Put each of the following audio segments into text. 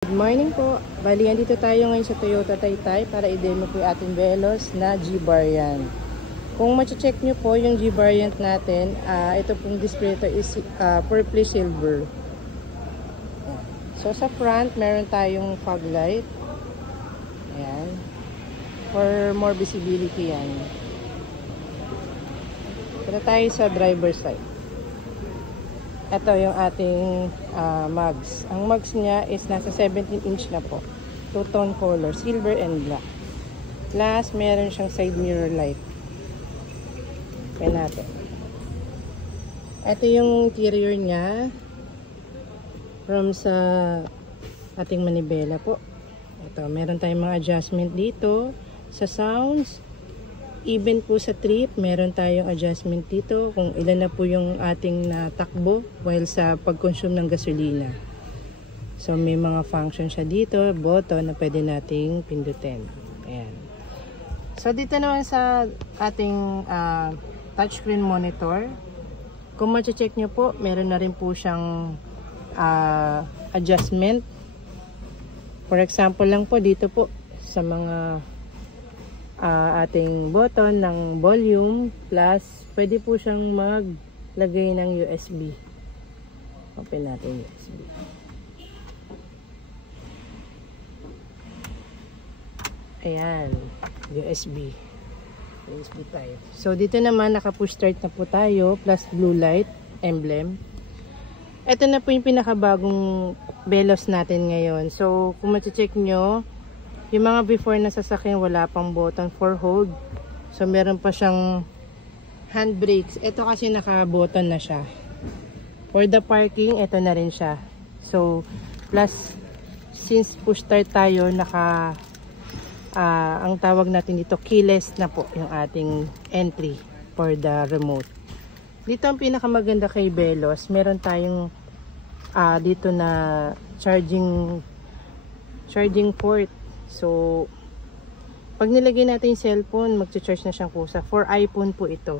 Good morning po. Bali, andito tayo ngayon sa Toyota Taytay para i-demo po yung ating Veloz na G-Variant. Kung ma-check nyo po yung G-Variant natin, ito pong display ito is purple silver. So sa front, meron tayong fog light. Ayan. For more visibility yan. Pero tayo sa driver side. Ito yung ating mugs. Ang mugs niya is nasa 17 inch na po. Two-tone color, silver and black. Plus, meron siyang side mirror light. Kaya natin. Ito yung interior niya. From sa ating manibela po. Ito, meron tayong mga adjustment dito. Sa sounds, even po sa trip, meron tayong adjustment dito kung ilan na po yung ating natakbo while sa pag-consume ng gasolina. So may mga function siya dito, button na pwede nating pindutin. Ayan. So dito naman sa ating touchscreen monitor, kung ma-check nyo po, meron na rin po siyang adjustment. For example lang po dito po sa mga ating button ng volume, plus pwede po siyang maglagay ng USB. Open natin USB. Ayan, USB type. So dito naman naka-push start na po tayo, plus blue light emblem. Ito na po yung pinakabagong Veloz natin ngayon. So kung ma-check nyo, yung mga before na sasakyan, wala pang button for hold. So, meron pa siyang handbrakes. Ito kasi naka-button na siya. For the parking, ito na rin siya. So, plus, since push start tayo, ang tawag natin dito, keyless na po yung ating entry for the remote. Dito ang pinakamaganda kay Veloz, meron tayong dito na charging port. So, pag nilagay natin yung cellphone, mag-charge na siyang kusa. For iPhone po ito.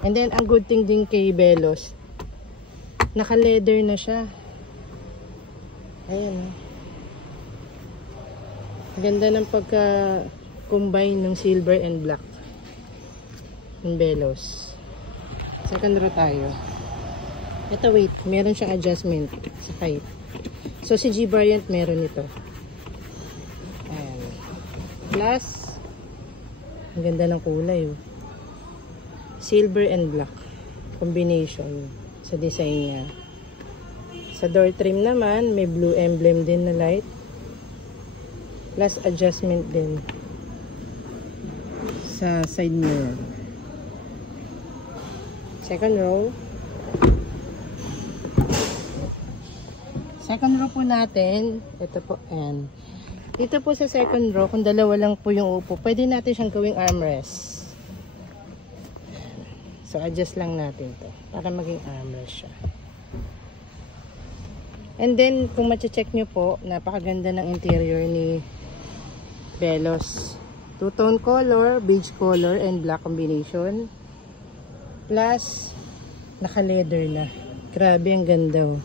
And then, ang good thing din kay Veloz, naka-leather na siya. Ayan. Ganda ng pagka-combine ng silver and black ng Veloz. Second row tayo. Ito, wait. Meron siyang adjustment sa height. So, si G-Variant meron ito. Plus, ang ganda ng kulay. Silver and black combination sa design niya. Sa door trim naman, may blue emblem din na light. Plus, adjustment din sa side mirror. Second row. Second row po natin, ito po, ayan. Dito po sa second row, kung dalawa lang po yung upo, pwede natin siyang gawing armrest. So, adjust lang natin to para maging armrest siya. And then, kung ma-check nyo po, napakaganda ng interior ni Veloz. Two-tone color, beige color, and black combination. Plus, naka-leather na. Grabe, ang ganda.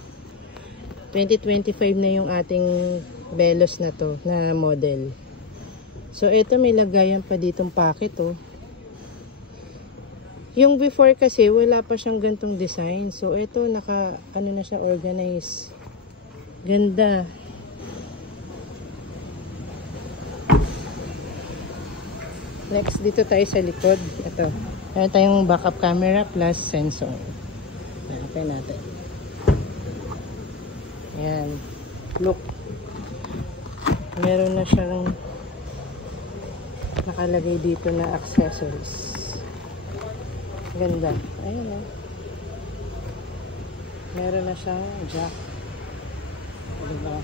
2025 na yung ating Veloz na to, na model. So, ito may lagayan pa ditong pocket, oh. Yung before kasi, wala pa siyang gantong design. So, ito, ano na siya, organized. Ganda. Next, dito tayo sa likod. Ito. Meron tayong backup camera plus sensor. Open natin. Ayan. Look. Meron na siyang nakalagay dito na accessories. Ganda. Ayan o. Meron na siyang jack. Diba?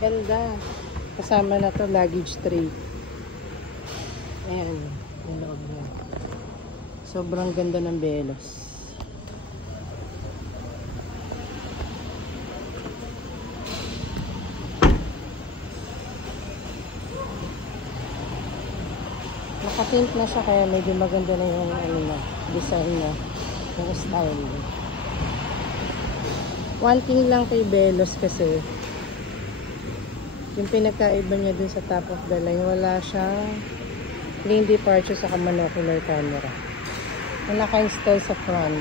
Ganda. Kasama na to luggage tray. Ayan. Yung loob niya. Sobrang ganda ng Veloz. Naka-tint na siya kaya medyo maganda na yung design niya, yung style niya. One thing lang kay Veloz kasi, Yung pinagkaiba niya dun sa top of the line, wala siyang lane departure sa monocular camera. Yung naka-install sa front.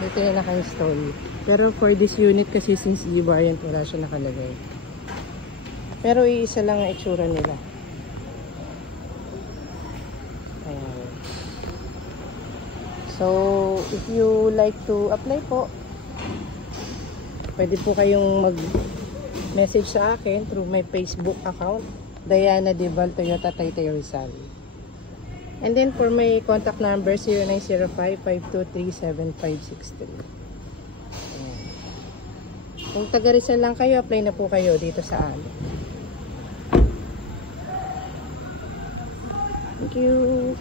Dito yung naka-install. Pero for this unit kasi since E-variant, wala siya nakalagay. Pero iisa lang ang itsura nila. Ayan. So, if you like to apply po, pwede po kayong mag-message sa akin through my Facebook account, Diana Dibal Toyota Taytay Rizal. And then for my contact number, 0905-523-7563. Kung taga Rizal lang kayo, apply na po kayo dito sa amin. Thank you.